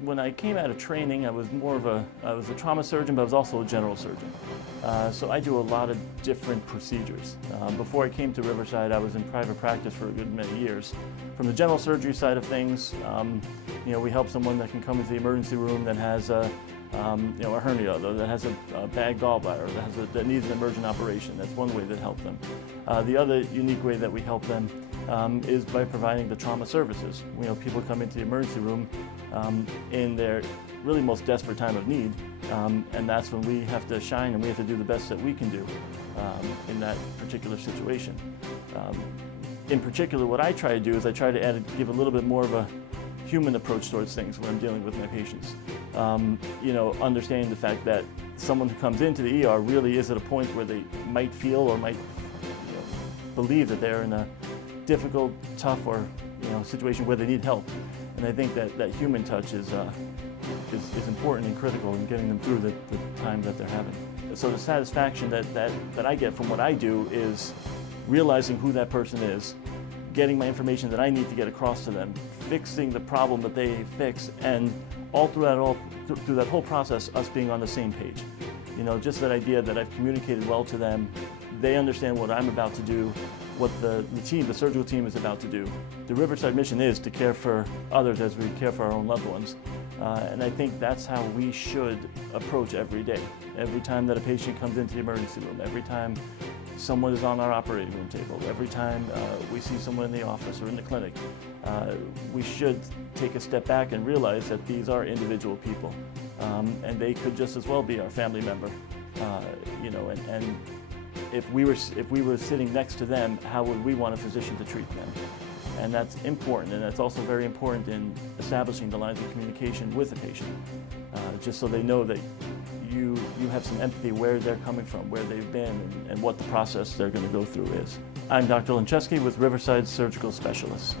When I came out of training, I was a trauma surgeon, but I was also a general surgeon. So I do a lot of different procedures. Before I came to Riverside, I was in private practice for a good many years. From the general surgery side of things, we help someone that can come into the emergency room that has a hernia, that has a bad gallbladder, that needs an emergent operation. That's one way that help them. The other unique way that we help them is by providing the trauma services. People come into the emergency room in their really most desperate time of need, and that's when we have to shine and we have to do the best that we can do in that particular situation. In particular, what I try to do is I try to give a little bit more of a human approach towards things when I'm dealing with my patients. Understanding the fact that someone who comes into the ER really is at a point where they might feel or might believe that they're in a difficult, tough, or situation where they need help. And I think that human touch is important and critical in getting them through the time that they're having. So the satisfaction that I get from what I do is realizing who that person is, getting my information that I need to get across to them, fixing the problem that they fix, and all through that whole process, us being on the same page. Just that idea that I've communicated well to them, they understand what I'm about to do, what the surgical team is about to do. The Riverside mission is to care for others as we care for our own loved ones. And I think that's how we should approach every day. Every time that a patient comes into the emergency room, every time someone is on our operating room table, every time we see someone in the office or in the clinic, we should take a step back and realize that these are individual people. And they could just as well be our family member. And if we were sitting next to them, how would we want a physician to treat them? And that's important, and that's also very important in establishing the lines of communication with the patient, just so they know that you have some empathy where they're coming from, where they've been, and what the process they're going to go through is. I'm Dr. Lenczewski with Riverside Surgical Specialists.